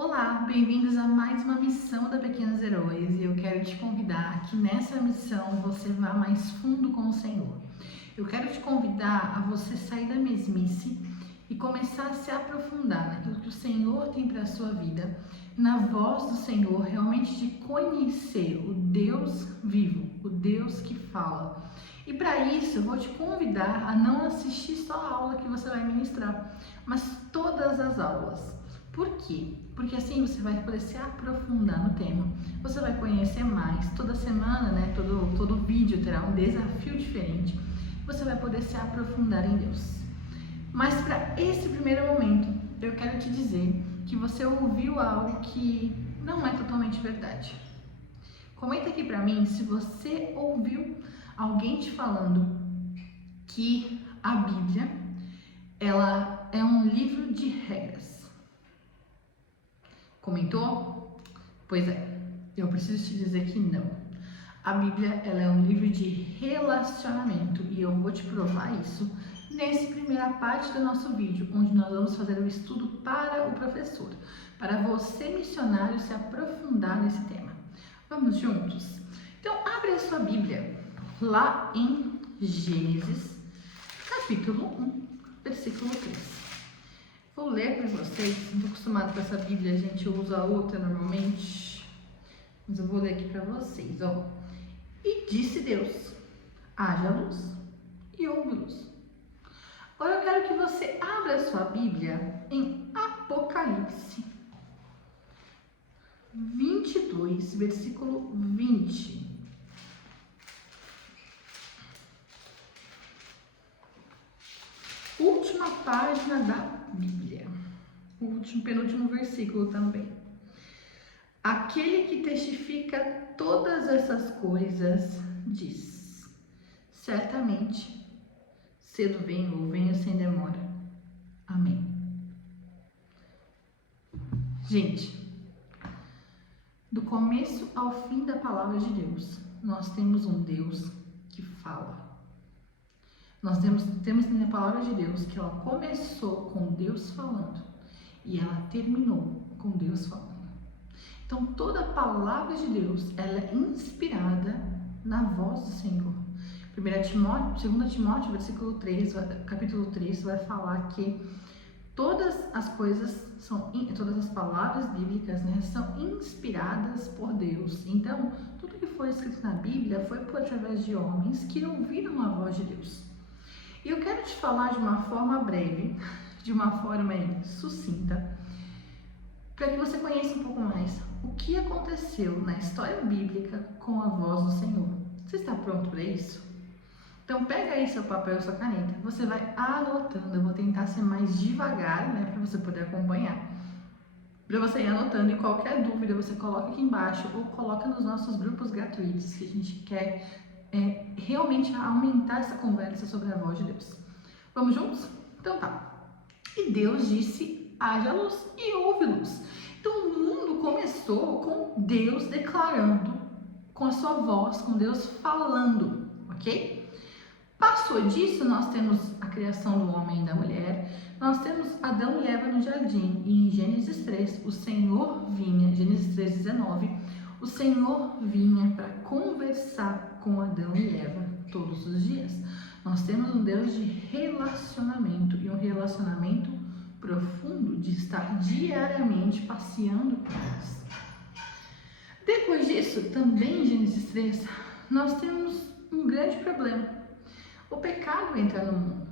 Olá, bem-vindos a mais uma missão da Pequenos Heróis e eu quero te convidar que nessa missão você vá mais fundo com o Senhor. Eu quero te convidar a você sair da mesmice e começar a se aprofundar naquilo que o Senhor tem para a sua vida, na voz do Senhor, realmente de conhecer o Deus vivo, o Deus que fala. E para isso eu vou te convidar a não assistir só a aula que você vai ministrar, mas todas as aulas. Por quê? Porque assim você vai poder se aprofundar no tema, você vai conhecer mais, toda semana, todo vídeo terá um desafio diferente, você vai poder se aprofundar em Deus. Mas para esse primeiro momento, eu quero te dizer que você ouviu algo que não é totalmente verdade. Comenta aqui para mim se você ouviu alguém te falando que a Bíblia, ela é um livro de regras. Comentou? Pois é, eu preciso te dizer que não. A Bíblia, ela é um livro de relacionamento e eu vou te provar isso nessa primeira parte do nosso vídeo, onde nós vamos fazer o estudo para o professor, para você, missionário, se aprofundar nesse tema. Vamos juntos? Então, abre a sua Bíblia lá em Gênesis, capítulo 1, versículo 3. Vou ler para vocês, não estou acostumada com essa Bíblia, a gente usa outra normalmente, mas eu vou ler aqui para vocês, ó. E disse Deus, haja luz e houve luz. Agora eu quero que você abra a sua Bíblia em Apocalipse 22, versículo 20. Última página da Bíblia, penúltimo versículo também. Aquele que testifica todas essas coisas diz: certamente, cedo venho ou venho sem demora. Amém. Gente, do começo ao fim da palavra de Deus, nós temos um Deus que fala. Nós temos na palavra de Deus que ela começou com Deus falando e ela terminou com Deus falando. Então, toda a palavra de Deus, ela é inspirada na voz do Senhor. 2 Timóteo, capítulo 3, vai falar que todas as palavras bíblicas, são inspiradas por Deus. Então, tudo que foi escrito na Bíblia foi por através de homens que ouviram a voz de Deus. E eu quero te falar de uma forma breve, de uma forma sucinta, para que você conheça um pouco mais o que aconteceu na história bíblica com a voz do Senhor. Você está pronto para isso? Então pega aí seu papel e sua caneta, você vai anotando, eu vou tentar ser mais devagar, para você poder acompanhar. Para você ir anotando, e qualquer dúvida você coloca aqui embaixo ou coloca nos nossos grupos gratuitos, que a gente quer realmente aumentar essa conversa sobre a voz de Deus. Vamos juntos? Então tá. E Deus disse, haja luz, e houve luz. Então o mundo começou com Deus declarando, com a sua voz, com Deus falando, ok? Passou disso, nós temos a criação do homem e da mulher, nós temos Adão e Eva no jardim, e em Gênesis 3, o Senhor vinha, Gênesis 3:19, o Senhor vinha para conversar com Adão e Eva todos os dias. Nós temos um Deus de relacionamento, e um relacionamento profundo, de estar diariamente passeando com nós. Depois disso, também em Gênesis 3, nós temos um grande problema. O pecado entra no mundo.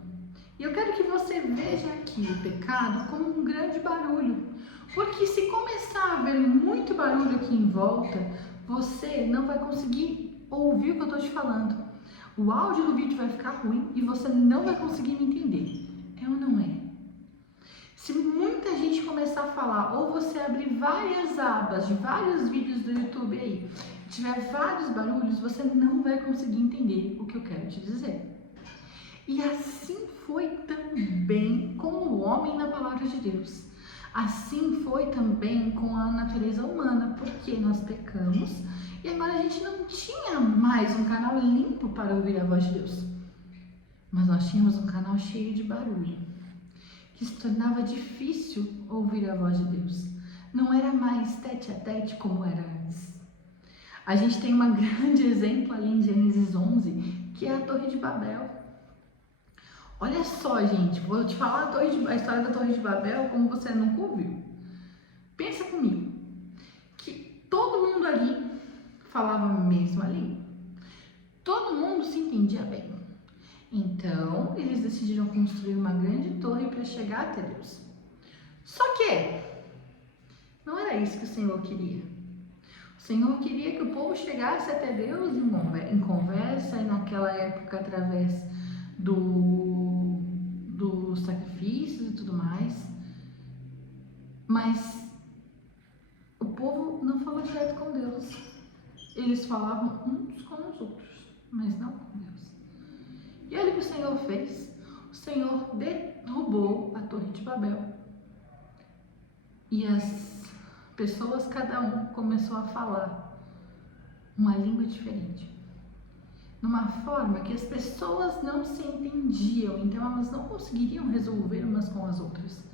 E eu quero que você veja aqui o pecado como um grande barulho. Porque se começar a haver muito barulho aqui em volta, você não vai conseguir ouvir o que eu estou te falando. O áudio do vídeo vai ficar ruim e você não vai conseguir me entender. É ou não é? Se muita gente começar a falar, ou você abrir várias abas de vários vídeos do YouTube aí, tiver vários barulhos, você não vai conseguir entender o que eu quero te dizer. E assim foi também com o homem na palavra de Deus. Assim foi também com a natureza humana, porque nós pecamos e agora a gente não tinha mais um canal limpo para ouvir a voz de Deus. Mas nós tínhamos um canal cheio de barulho, que se tornava difícil ouvir a voz de Deus. não era mais tete a tete como era antes. A gente tem um grande exemplo ali em Gênesis 11, que é a Torre de Babel. Olha só, gente, vou te falar a história da Torre de Babel como você nunca ouviu. Pensa comigo, que todo mundo ali falava a mesma língua. Todo mundo se entendia bem. Então, eles decidiram construir uma grande torre para chegar até Deus. Só que não era isso que o Senhor queria. O Senhor queria que o povo chegasse até Deus em conversa, e naquela época através dos sacrifícios e tudo mais. Mas o povo não falou direto com Deus. Eles falavam uns com os outros, mas não com Deus. E olha o que o Senhor fez. O Senhor derrubou a Torre de Babel. E as pessoas, cada um, começou a falar uma língua diferente. Numa forma que as pessoas não se entendiam, então elas não conseguiriam resolver umas com as outras.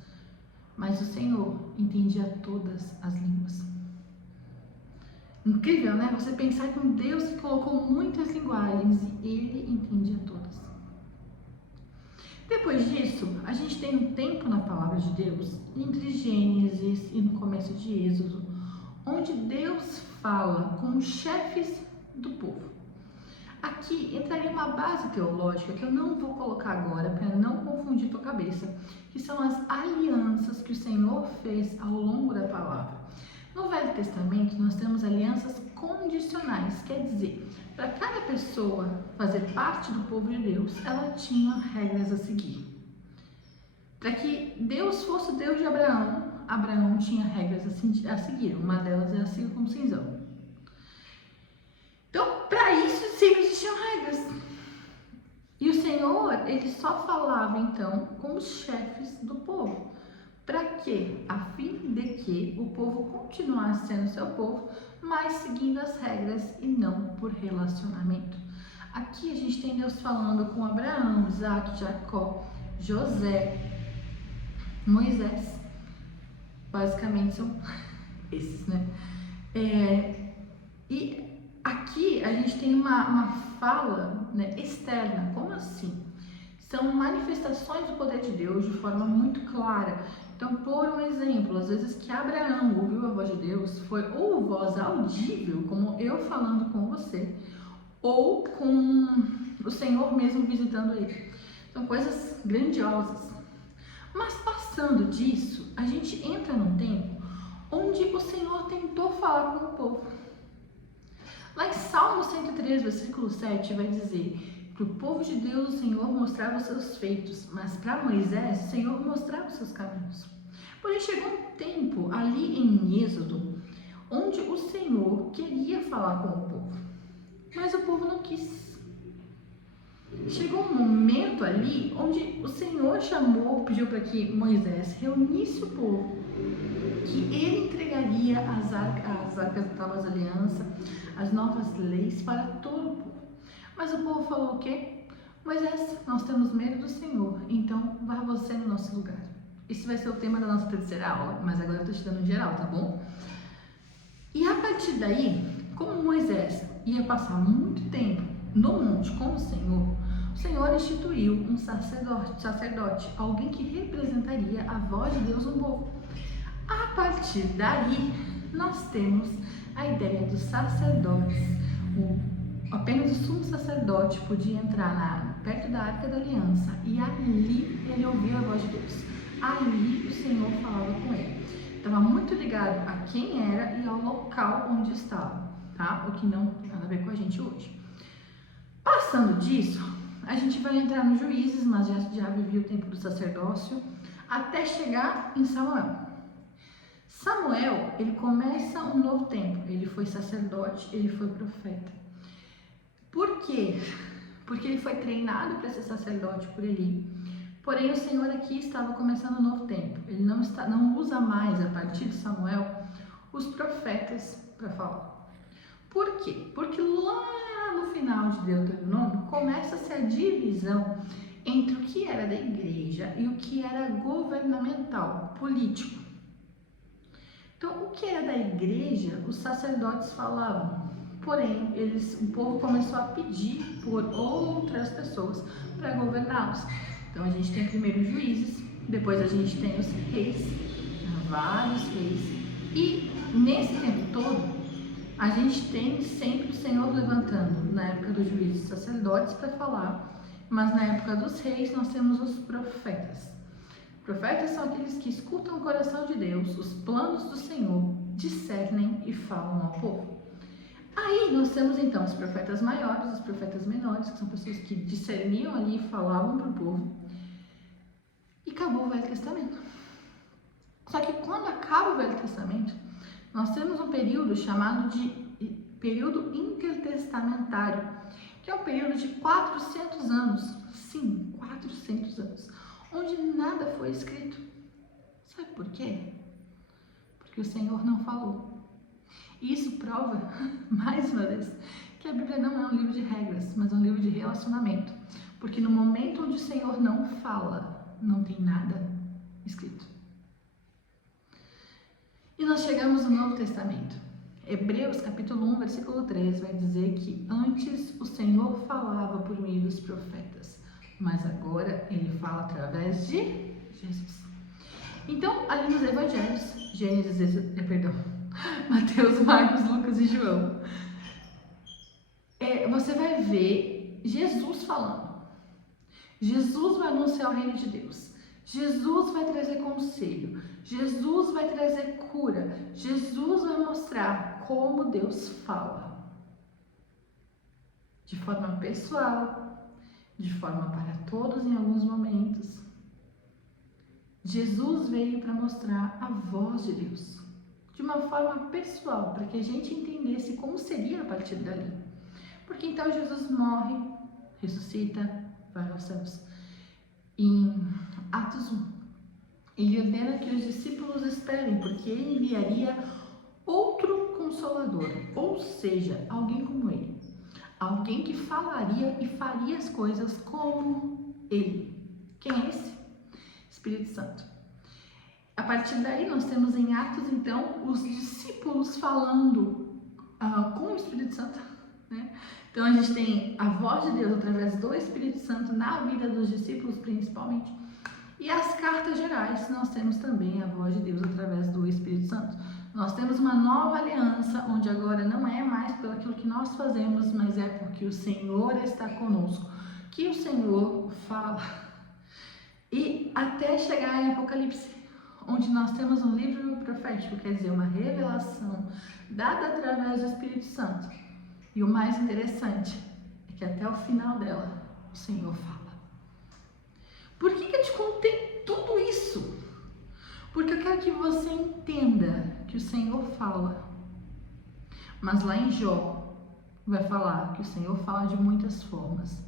Mas o Senhor entendia todas as línguas. Incrível, né? Você pensar que um Deus que colocou muitas linguagens e Ele entendia todas. Depois disso, a gente tem um tempo na palavra de Deus, entre Gênesis e no começo de Êxodo, onde Deus fala com os chefes do povo. Aqui entraria uma base teológica que eu não vou colocar agora para não confundir tua cabeça, que são as alianças que o Senhor fez ao longo da palavra. No Velho Testamento, nós temos alianças condicionais, quer dizer, para cada pessoa fazer parte do povo de Deus, ela tinha regras a seguir. Para que Deus fosse o Deus de Abraão, Abraão tinha regras a seguir, uma delas é a circuncisão. Então, para isso sempre existiam regras. E o Senhor, ele só falava então com os chefes do povo. Para quê? A fim de que o povo continuasse sendo seu povo, mas seguindo as regras e não por relacionamento. Aqui a gente tem Deus falando com Abraão, Isaac, Jacó, José, Moisés. Basicamente são esses, né? E aqui a gente tem uma fala, né, externa. Como assim? São manifestações do poder de Deus de forma muito clara. Então, por um exemplo, às vezes que Abraão ouviu a voz de Deus, foi ou voz audível, como eu falando com você, ou com o Senhor mesmo visitando ele. São coisas grandiosas. Mas passando disso, a gente entra num tempo onde o Senhor tentou falar com o povo. Lá em Salmo 103, versículo 7, vai dizer: para o povo de Deus, o Senhor mostrava os seus feitos, mas para Moisés, o Senhor mostrava os seus caminhos. Porém, chegou um tempo ali em Êxodo, onde o Senhor queria falar com o povo, mas o povo não quis. Chegou um momento ali onde o Senhor pediu para que Moisés reunisse o povo, que ele entregaria as arcas das tábuas da aliança, as novas leis para todo o povo. Mas o povo falou o quê? Moisés, nós temos medo do Senhor, então vá você no nosso lugar. Esse vai ser o tema da nossa terceira aula, mas agora eu estou te dando geral, tá bom? E a partir daí, como Moisés ia passar muito tempo no monte com o Senhor instituiu um sacerdote, alguém que representaria a voz de Deus no povo. A partir daí, nós temos a ideia dos sacerdotes. Apenas o sumo sacerdote podia entrar perto da Arca da Aliança e ali ele ouvia a voz de Deus. Ali o Senhor falava com ele. Estava muito ligado a quem era e ao local onde estava, tá? O que não tem nada a ver com a gente hoje. Passando disso, a gente vai entrar nos Juízes, mas já vivia o tempo do sacerdócio, até chegar em Samuel. Samuel, ele começa um novo tempo. Ele foi sacerdote, ele foi profeta. Por quê? Porque ele foi treinado para ser sacerdote por Eli. Porém, o Senhor aqui estava começando um novo tempo. Ele não usa mais, a partir de Samuel, os profetas para falar. Por quê? Porque lá no final de Deuteronômio começa-se a divisão entre o que era da igreja e o que era governamental, político. Então, o que era da igreja, os sacerdotes falavam. Porém, o povo começou a pedir por outras pessoas para governá-los. Então, a gente tem primeiro os juízes, depois a gente tem os reis, vários reis. E nesse tempo todo, a gente tem sempre o Senhor levantando, na época dos juízes, sacerdotes para falar, mas na época dos reis nós temos os profetas. Profetas são aqueles que escutam o coração de Deus, os planos do Senhor, discernem e falam ao povo. Aí nós temos então os profetas maiores, os profetas menores, que são pessoas que discerniam ali e falavam para o povo. E acabou o Velho Testamento. Só que quando acaba o Velho Testamento, nós temos um período chamado de período intertestamentário, que é um período de 400 anos. Sim, 400 anos. Onde nada foi escrito. Sabe por quê? Porque o Senhor não falou. E isso prova, mais uma vez, que a Bíblia não é um livro de regras, mas é um livro de relacionamento. Porque no momento onde o Senhor não fala, não tem nada escrito. E nós chegamos no Novo Testamento. Hebreus capítulo 1, versículo 3 vai dizer que antes o Senhor falava por meio dos profetas, mas agora ele fala através de Jesus. Então, ali nos evangelhos, Mateus, Marcos, Lucas e João, você vai ver Jesus falando. Jesus vai anunciar o reino de Deus. Jesus vai trazer conselho. Jesus vai trazer cura. Jesus vai mostrar como Deus fala. De forma pessoal, de forma para todos em alguns momentos. Jesus veio para mostrar a voz de Deus. De uma forma pessoal, para que a gente entendesse como seria a partir dali. Porque então Jesus morre, ressuscita, vai aos céus. Em Atos 1, ele ordena que os discípulos esperem, porque ele enviaria outro Consolador, ou seja, alguém como ele. Alguém que falaria e faria as coisas como ele. Quem é esse? Espírito Santo. A partir daí nós temos em Atos, então, os discípulos falando com o Espírito Santo, né? Então a gente tem a voz de Deus através do Espírito Santo na vida dos discípulos principalmente. E as cartas gerais, nós temos também a voz de Deus através do Espírito Santo. Nós temos uma nova aliança, onde agora não é mais pelo aquilo que nós fazemos, mas é porque o Senhor está conosco, que o Senhor fala. E até chegar em Apocalipse, onde nós temos um livro profético, quer dizer, uma revelação dada através do Espírito Santo. E o mais interessante é que até o final dela, o Senhor fala. Por que eu te contei tudo isso? Porque eu quero que você entenda que o Senhor fala. Mas lá em Jó, vai falar que o Senhor fala de muitas formas.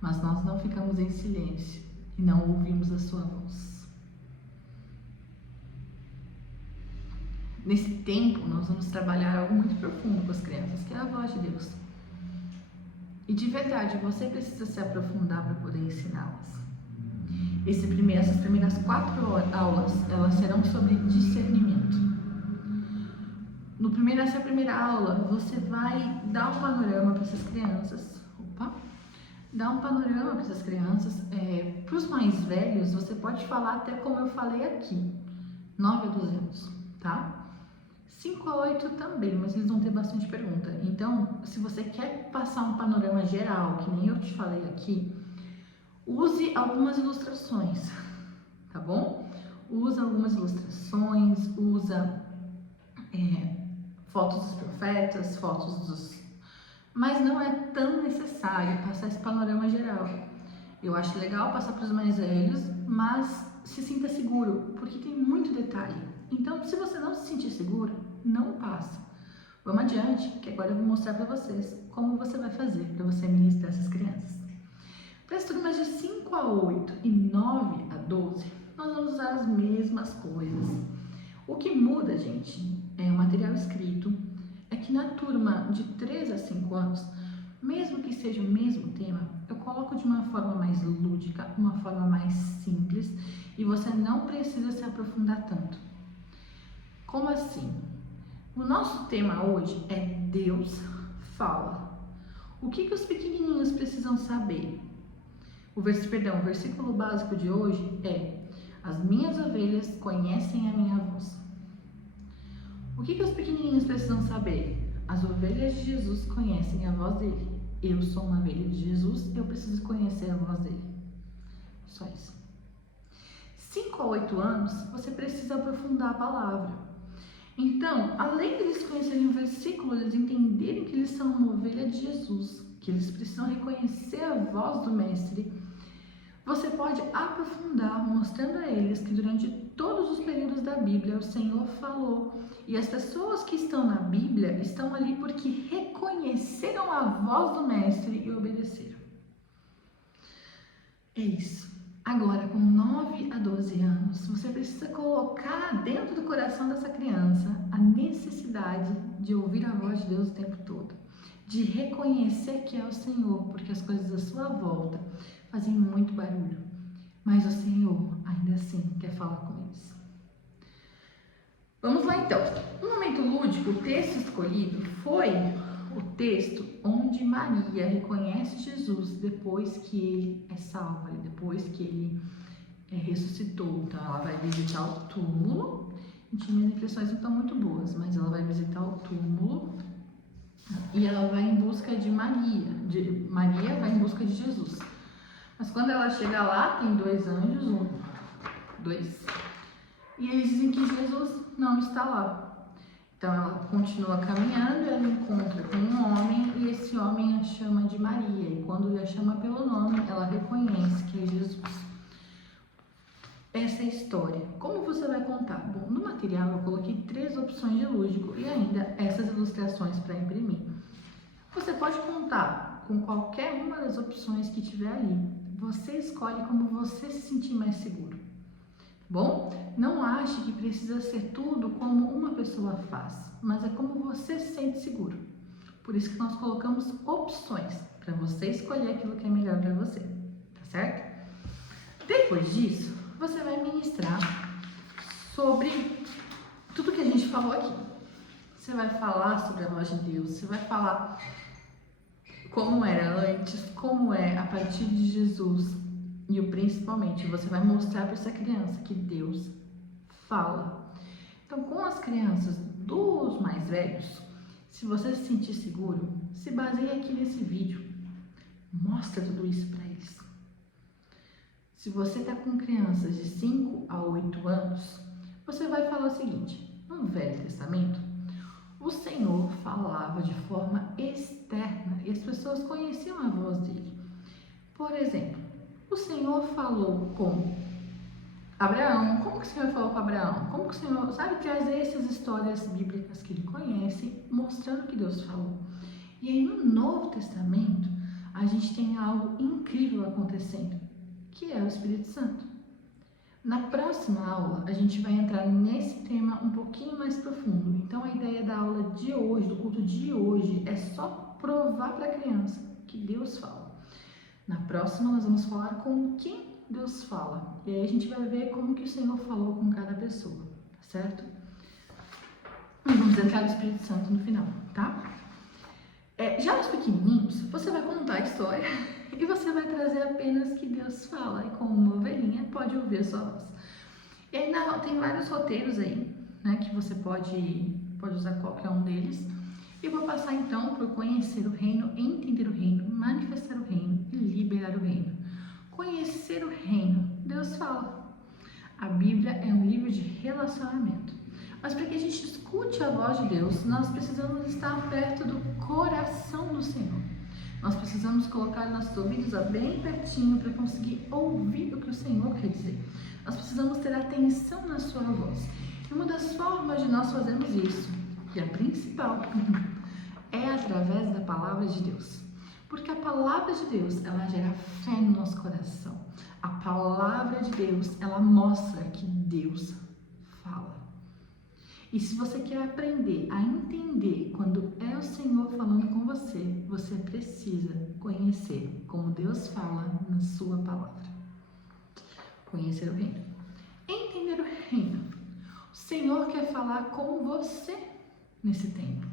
Mas nós não ficamos em silêncio e não ouvimos a sua voz. Nesse tempo, nós vamos trabalhar algo muito profundo com as crianças, que é a voz de Deus. E de verdade, você precisa se aprofundar para poder ensiná-las. Essas primeiras 4 aulas, elas serão sobre discernimento. Nessa primeira aula, você vai dar um panorama para essas crianças. Dar um panorama para essas crianças. Para os mais velhos, você pode falar até como eu falei aqui, 9 a 12 anos, tá? 5 a 8 também, mas eles vão ter bastante pergunta. Então, se você quer passar um panorama geral, que nem eu te falei aqui, use algumas ilustrações, tá bom? Usa algumas ilustrações, usa fotos dos profetas, mas não é tão necessário passar esse panorama geral. Eu acho legal passar para os mais velhos, mas se sinta seguro, porque tem muito detalhe. Então, se você não se sentir seguro, não passa. Vamos adiante, que agora eu vou mostrar para vocês como você vai fazer para você ministrar essas crianças. Para as turmas de 5 a 8 e 9 a 12, nós vamos usar as mesmas coisas. O que muda, gente, é o material escrito, é que na turma de 3 a 5 anos, mesmo que seja o mesmo tema, eu coloco de uma forma mais lúdica, uma forma mais simples, e você não precisa se aprofundar tanto. Como assim? O nosso tema hoje é Deus fala. O que os pequenininhos precisam saber? O versículo básico de hoje é: as minhas ovelhas conhecem a minha voz. O que os pequenininhos precisam saber? As ovelhas de Jesus conhecem a voz dele. Eu sou uma ovelha de Jesus, eu preciso conhecer a voz dele. Só isso. 5 a 8 anos, você precisa aprofundar a palavra. Então, além de eles conhecerem o versículo, eles entenderem que eles são uma ovelha de Jesus, que eles precisam reconhecer a voz do Mestre, você pode aprofundar, mostrando a eles que durante todos os períodos da Bíblia o Senhor falou. E as pessoas que estão na Bíblia estão ali porque reconheceram a voz do Mestre e obedeceram. É isso. Agora, com 9 a 12 anos, você precisa colocar dentro do coração dessa criança a necessidade de ouvir a voz de Deus o tempo todo, de reconhecer que é o Senhor, porque as coisas à sua volta fazem muito barulho, mas o Senhor ainda assim quer falar com eles. Vamos lá então. No momento lúdico, o texto escolhido foi o texto onde Maria reconhece Jesus depois que ele é salvo, depois que ele ressuscitou. Então ela vai visitar o túmulo. Gente, minhas impressões não estão muito boas, mas ela vai visitar o túmulo e ela vai em busca de Maria. Maria vai em busca de Jesus. Mas quando ela chega lá, tem 2 anjos, e eles dizem que Jesus não está lá. Então ela continua caminhando, ela encontra com um homem e esse homem a chama de Maria. E quando a chama pelo nome, ela reconhece que é Jesus. Essa é a história. Como você vai contar? Bom, no material eu coloquei 3 opções de lúdico e ainda essas ilustrações para imprimir. Você pode contar com qualquer uma das opções que tiver ali. Você escolhe como você se sentir mais seguro. Bom, não ache que precisa ser tudo como uma pessoa faz, mas é como você se sente seguro. Por isso que nós colocamos opções, para você escolher aquilo que é melhor para você, tá certo? Depois disso, você vai ministrar sobre tudo que a gente falou aqui. Você vai falar sobre a voz de Deus, você vai falar como era antes, como é a partir de Jesus. E principalmente, você vai mostrar para essa criança que Deus fala. Então, com as crianças dos mais velhos, se você se sentir seguro, se baseie aqui nesse vídeo. Mostra tudo isso para eles. Se você está com crianças de 5 a 8 anos, você vai falar o seguinte: no Velho Testamento, o Senhor falava de forma externa e as pessoas conheciam a voz dele. Por exemplo, o Senhor falou com Abraão. Como que o Senhor falou com Abraão? Como que o Senhor sabe trazer essas histórias bíblicas que ele conhece, mostrando que Deus falou. E aí no Novo Testamento, a gente tem algo incrível acontecendo, que é o Espírito Santo. Na próxima aula, a gente vai entrar nesse tema um pouquinho mais profundo. Então, a ideia da aula de hoje, do culto de hoje, é só provar para a criança que Deus fala. Na próxima, nós vamos falar com quem Deus fala. E aí a gente vai ver como que o Senhor falou com cada pessoa, tá certo? E vamos entrar no Espírito Santo no final, tá? Já os pequenininhos, você vai contar a história e você vai trazer apenas que Deus fala. E como uma ovelhinha, pode ouvir a sua voz. E aí tem vários roteiros aí, né? Que você pode usar qualquer um deles. E vou passar então por conhecer o reino, entender o reino, manifestar o reino e liberar o reino. Conhecer o reino, Deus fala. A Bíblia é um livro de relacionamento. Mas para que a gente escute a voz de Deus, nós precisamos estar perto do coração do Senhor. Nós precisamos colocar nossos ouvidos bem pertinho para conseguir ouvir o que o Senhor quer dizer. Nós precisamos ter atenção na sua voz. E uma das formas de nós fazermos isso, e a principal, é através da palavra de Deus. Porque a palavra de Deus, ela gera fé no nosso coração. A palavra de Deus, ela mostra que Deus fala. E se você quer aprender a entender quando é o Senhor falando com você, você precisa conhecer como Deus fala na sua palavra. Conhecer o reino. Entender o reino. O Senhor quer falar com você nesse tempo.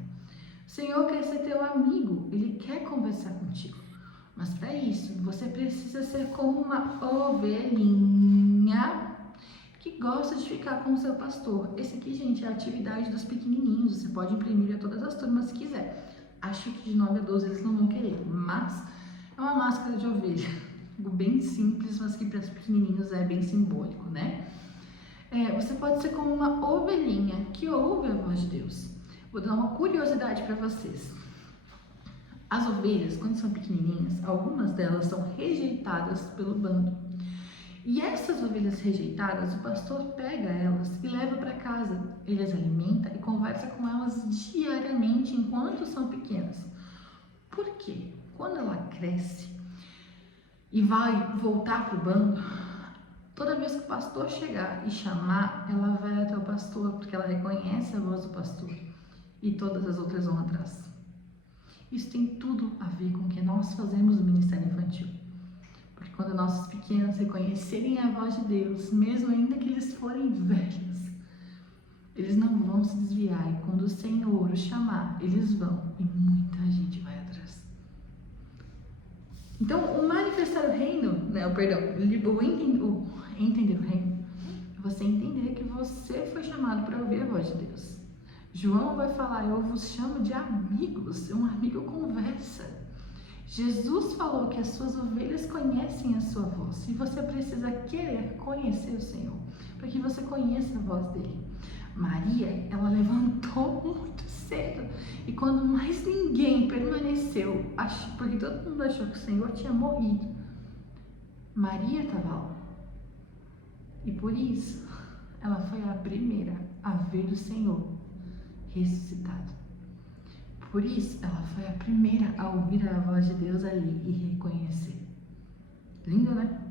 O Senhor quer ser teu amigo, Ele quer conversar contigo. Mas para isso, você precisa ser como uma ovelhinha que gosta de ficar com o seu pastor. Esse aqui, gente, é a atividade dos pequenininhos. Você pode imprimir a todas as turmas se quiser. Acho que de 9 a 12 eles não vão querer, mas é uma máscara de ovelha. Bem simples, mas que para os pequenininhos é bem simbólico, né? Você pode ser como uma ovelhinha que ouve a voz de Deus. Vou dar uma curiosidade para vocês. As ovelhas, quando são pequenininhas, algumas delas são rejeitadas pelo bando. E essas ovelhas rejeitadas, o pastor pega elas e leva para casa. Ele as alimenta e conversa com elas diariamente enquanto são pequenas. Por quê? Quando ela cresce e vai voltar para o bando, toda vez que o pastor chegar e chamar, ela vai até o pastor, porque ela reconhece a voz do pastor e todas as outras vão atrás. Isso tem tudo a ver com o que nós fazemos no Ministério Infantil. Porque quando nossos pequenos reconhecerem a voz de Deus, mesmo ainda que eles forem velhos, eles não vão se desviar. E quando o Senhor os chamar, eles vão. E muita gente vai atrás. Então, o manifestar o reino, o entender o reino, é você entender que você foi chamado para ouvir a voz de Deus. João vai falar, eu vos chamo de amigos, um amigo conversa. Jesus falou que as suas ovelhas conhecem a sua voz e você precisa querer conhecer o Senhor, para que você conheça a voz dele. Maria, ela levantou muito cedo e quando mais ninguém permaneceu, porque todo mundo achou que o Senhor tinha morrido, Maria estava lá. E por isso, ela foi a primeira a ver o Senhor ressuscitado. Por isso, ela foi a primeira a ouvir a voz de Deus ali e reconhecer. Lindo, né?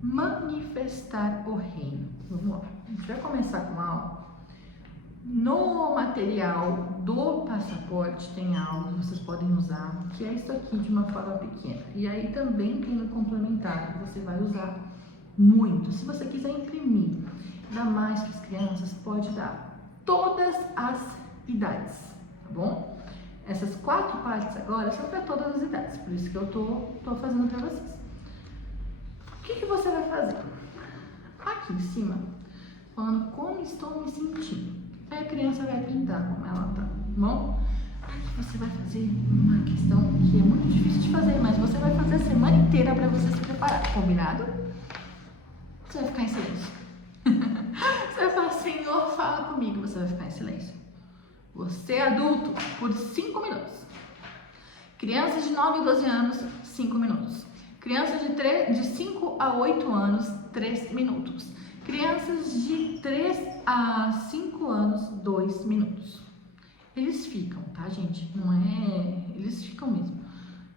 Manifestar o reino. Vamos lá. A gente vai começar com a aula. No material do passaporte tem algo que vocês podem usar, que é isso aqui de uma forma pequena. E aí também tem no complementar, que você vai usar muito. Se você quiser imprimir, dar mais para as crianças, pode dar todas as idades, tá bom? Essas 4 partes agora são para todas as idades, por isso que eu tô fazendo para vocês. O que você vai fazer? Aqui em cima, falando como estou me sentindo. Aí a criança vai pintar como ela tá bom? Aqui você vai fazer uma questão que é muito difícil de fazer, mas você vai fazer a semana inteira para você se preparar, combinado? Você vai ficar em silêncio. Você vai falar, Senhor, fala comigo. Você vai ficar em silêncio. Você é adulto por 5 minutos. Crianças de 9 a 12 anos, 5 minutos. Crianças de 5 a 8 anos, 3 minutos. Crianças de 3 a 5 anos, 2 minutos. Eles ficam, tá, gente? Não é... Eles ficam mesmo.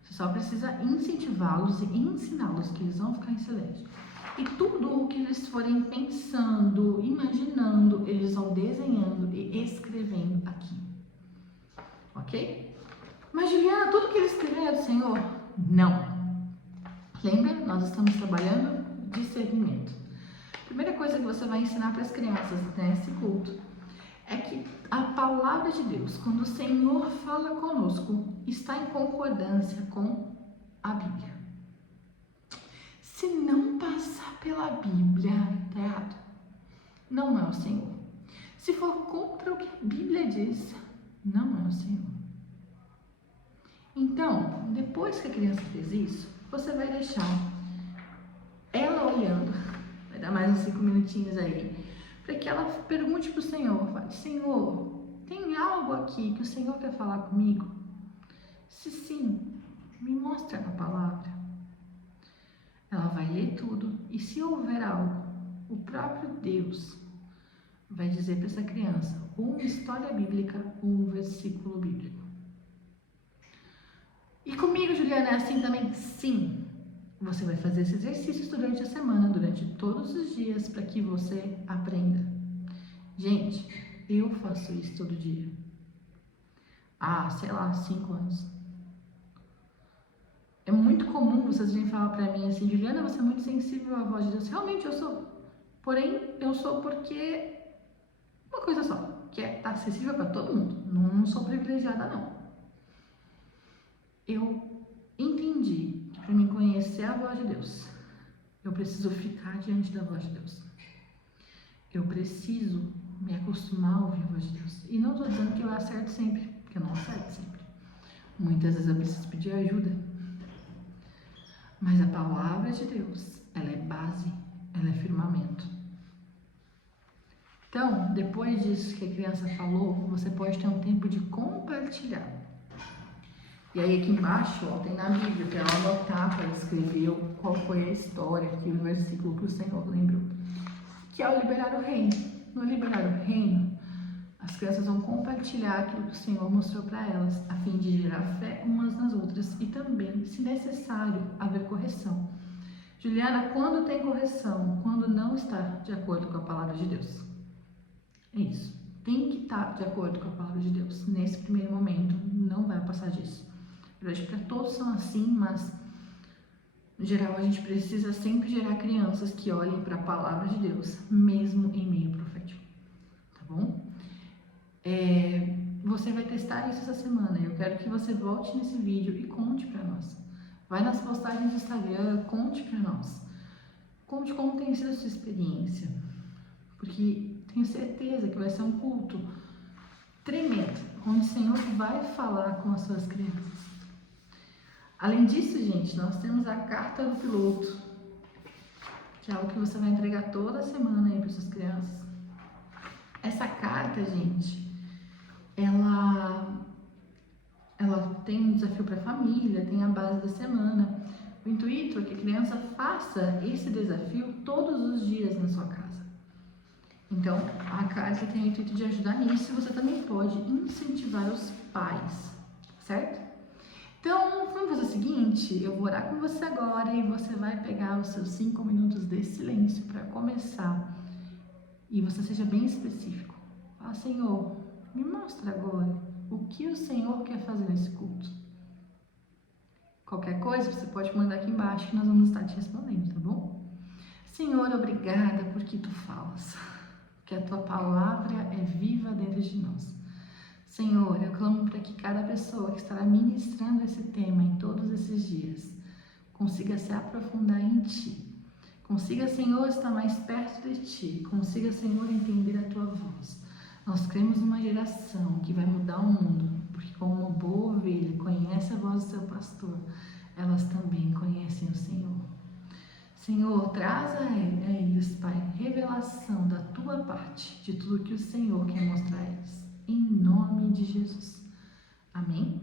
Você só precisa incentivá-los e ensiná-los que eles vão ficar em silêncio. E tudo o que eles forem pensando, imaginando, eles vão desenhando e escrevendo aqui. Ok? Mas, Juliana, tudo que eles escreveram é do Senhor? Não. Lembra? Nós estamos trabalhando discernimento. Primeira coisa que você vai ensinar para as crianças nesse culto é que a palavra de Deus, quando o Senhor fala conosco, está em concordância com a Bíblia. Se não passar pela Bíblia, tá errado. Não é o Senhor. Se for contra o que a Bíblia diz, não é o Senhor. Então, depois que a criança fez isso, você vai deixar ela olhando, vai dar mais uns 5 minutinhos aí, para que ela pergunte para o Senhor, fale, Senhor, tem algo aqui que o Senhor quer falar comigo? Se sim, me mostra na palavra. Ela vai ler tudo e se houver algo, o próprio Deus vai dizer para essa criança ou uma história bíblica ou um versículo bíblico. E comigo, Juliana, é assim também? Sim. Você vai fazer esses exercícios durante a semana, durante todos os dias, para que você aprenda. Gente, eu faço isso todo dia. Sei lá, 5 anos. É muito comum vocês virem falar pra mim assim, Juliana, você é muito sensível à voz de Deus. Realmente eu sou. Porém, eu sou porque uma coisa só, que é estar acessível para todo mundo. Não sou privilegiada, não. Eu entendi que para mim conhecer a voz de Deus, eu preciso ficar diante da voz de Deus. Eu preciso me acostumar a ouvir a voz de Deus. E não estou dizendo que eu acerto sempre, porque eu não acerto sempre. Muitas vezes eu preciso pedir ajuda. Mas a palavra de Deus, ela é base, ela é firmamento. Então, depois disso que a criança falou, você pode ter um tempo de compartilhar. E aí aqui embaixo, ó, tem na Bíblia, para ela anotar, para ela escrever qual foi a história, aqui o versículo que o Senhor lembrou. Que é o liberar o reino. No liberar o reino, as crianças vão compartilhar aquilo que o Senhor mostrou para elas, a fim de gerar fé umas nas outras e também, se necessário, haver correção. Juliana, quando tem correção? Quando não está de acordo com a palavra de Deus. É isso. Tem que estar de acordo com a palavra de Deus. Nesse primeiro momento, não vai passar disso. Eu acho que para todos são assim, mas no geral a gente precisa sempre gerar crianças que olhem para a palavra de Deus, mesmo em meio profético. Tá bom? Você vai testar isso essa semana. Eu quero que você volte nesse vídeo e conte para nós. Vai nas postagens do Instagram, conte para nós. Conte como tem sido a sua experiência. Porque tenho certeza que vai ser um culto tremendo, onde o Senhor vai falar com as suas crianças. Além disso, gente, nós temos a carta do piloto, que é algo que você vai entregar toda semana aí para suas crianças. Essa carta, gente, ela tem um desafio para a família, tem a base da semana. O intuito é que a criança faça esse desafio todos os dias na sua casa. Então, a carta tem o intuito de ajudar nisso e você também pode incentivar os pais, certo? Então, vamos fazer o seguinte, eu vou orar com você agora e você vai pegar os seus 5 minutos de silêncio para começar. E você seja bem específico. Fala, Senhor, me mostra agora o que o Senhor quer fazer nesse culto. Qualquer coisa, você pode mandar aqui embaixo que nós vamos estar te respondendo, tá bom? Senhor, obrigada porque Tu falas. Que a Tua palavra é viva dentro de nós. Senhor, eu clamo para que cada pessoa que estará ministrando esse tema em todos esses dias consiga se aprofundar em Ti. Consiga, Senhor, estar mais perto de Ti. Consiga, Senhor, entender a Tua voz. Nós cremos numa geração que vai mudar o mundo, porque como uma boa ovelha conhece a voz do seu pastor, elas também conhecem o Senhor. Senhor, traz a eles, Pai, revelação da Tua parte, de tudo que o Senhor quer mostrar a eles. Em nome de Jesus. Amém?